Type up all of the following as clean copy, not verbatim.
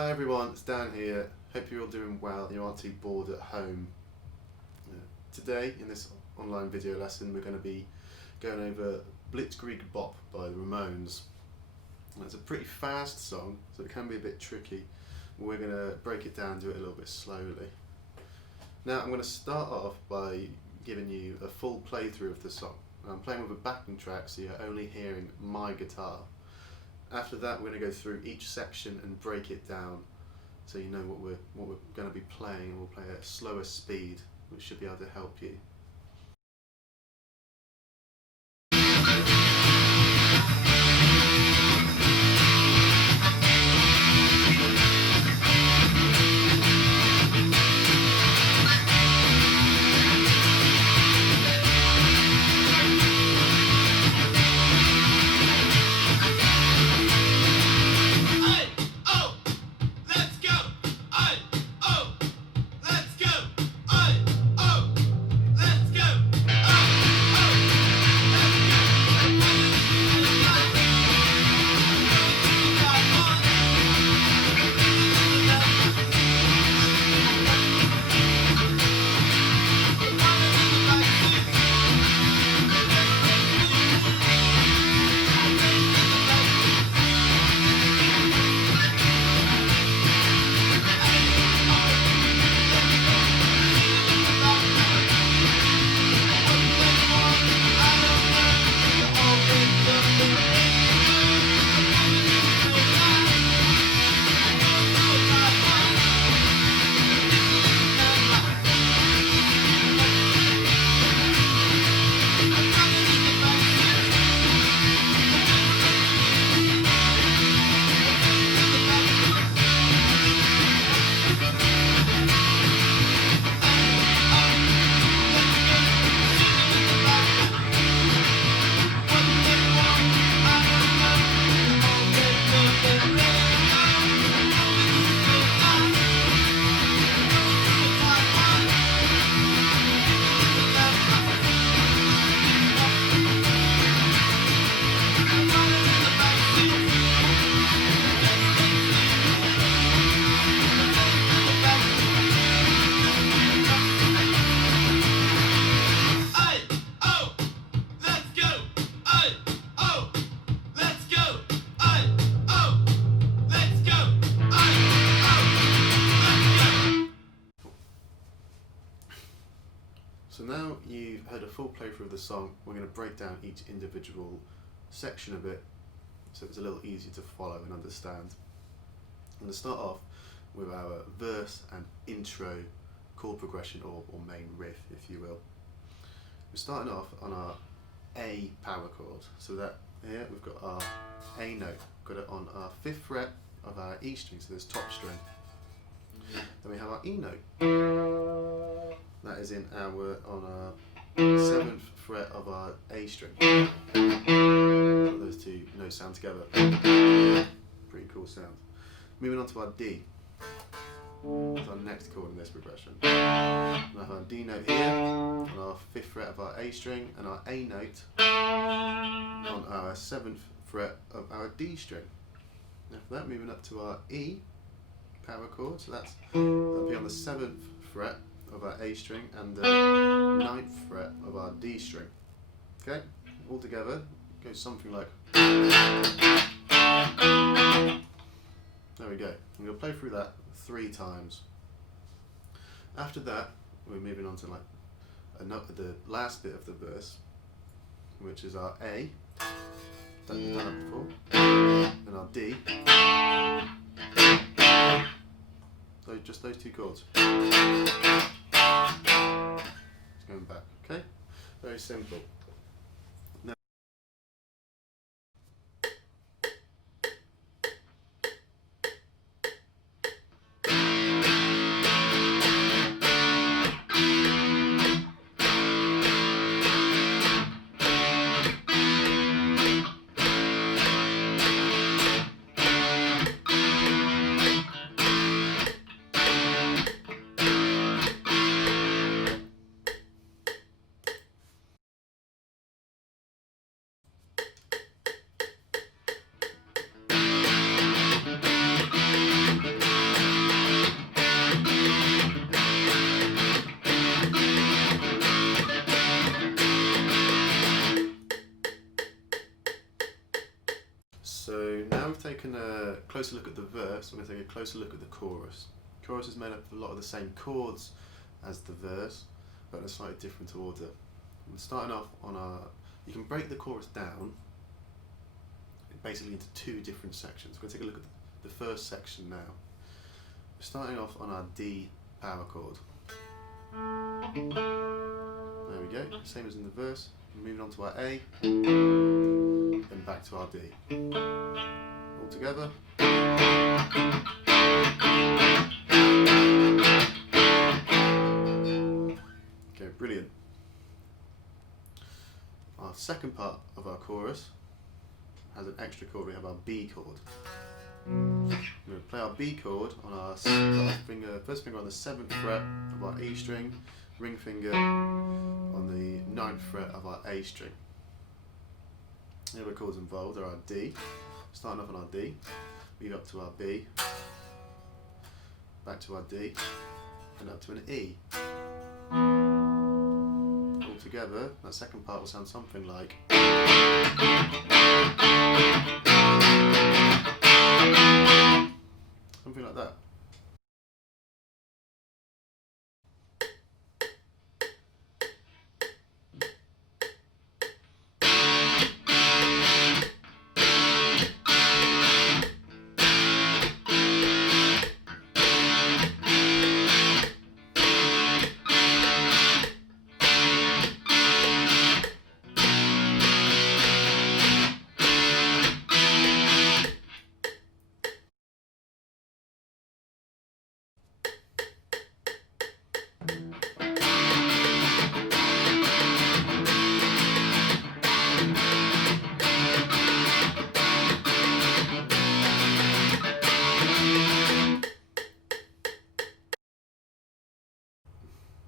Hi everyone, it's Dan here. Hope you're all doing well and you aren't too bored at home. Today, in this online video lesson, we're going to be going over Blitzkrieg Bop by the Ramones. It's a pretty fast song, so it can be a bit tricky. We're going to break it down, do it a little bit slowly. Now I'm going to start off by giving you a full playthrough of the song. I'm playing with a backing track, so you're only hearing my guitar. After that, we're going to go through each section and break it down so you know what we're going to be playing, and we'll play at a slower speed, which should be able to help you. So now you've heard a full playthrough of the song, we're going to break down each individual section of it so it's a little easier to follow and understand. I'm going to start off with our verse and intro chord progression or main riff, if you will. We're starting off on our A power chord. So that here we've got our A note, got it on our 5th fret of our E string, so this top string. Then we have our E note. That is on our 7th fret of our A string. So those two notes sound together. Pretty cool sound. Moving on to our D. That's our next chord in this progression. We have our D note here on our 5th fret of our A string, and our A note on our 7th fret of our D string. After that, moving up to our E power chord, so that'll be on the 7th fret of our A string and the 9th fret of our D string. Okay, all together it goes something like. There we go. I'm going to play through that 3 times. After that, we're moving on to the last bit of the verse, which is our A. Done that before. And our D. So just those 2 chords. It's going back, okay? Very simple. closer look at the verse, we're going to take a closer look at the chorus. The chorus is made up of a lot of the same chords as the verse, but in a slightly different order. And starting off on you can break the chorus down basically into two different sections. We're going to take a look at the first section now. We're starting off on our D power chord. There we go, same as in the verse. Moving on to our A, then back to our D. All together. Okay, brilliant. Our second part of our chorus has an extra chord. We have our B chord. We're going to play our B chord on our first finger on the 7th fret of our E string, ring finger on the 9th fret of our A string. The other chords involved are our D, starting off on our D, move up to our B, back to our D, and up to an E. All together, that second part will sound something like. Something like that.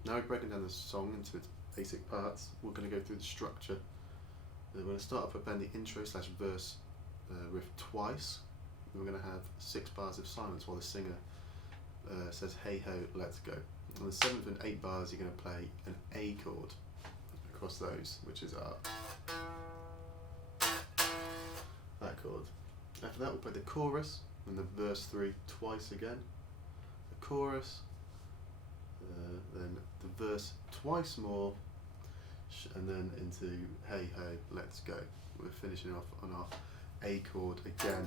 Now we're breaking down the song into its basic parts. We're going to go through the structure. We're going to start off by playing the intro / verse riff twice. Then we're going to have 6 bars of silence while the singer says hey ho, let's go. On the 7th and 8th bars you're going to play an A chord across those, which is our that chord. After that we'll play the chorus and the verse 3 twice again. The chorus, then the verse twice more, and then into hey ho, let's go. We're finishing off on our A chord again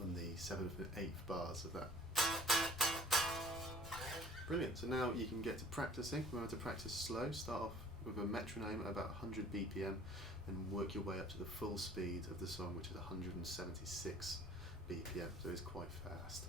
on the 7th and 8th bars of that. Brilliant, so now you can get to practicing. Remember to practice slow, start off with a metronome at about 100 BPM and work your way up to the full speed of the song, which is 176 BPM, so it's quite fast.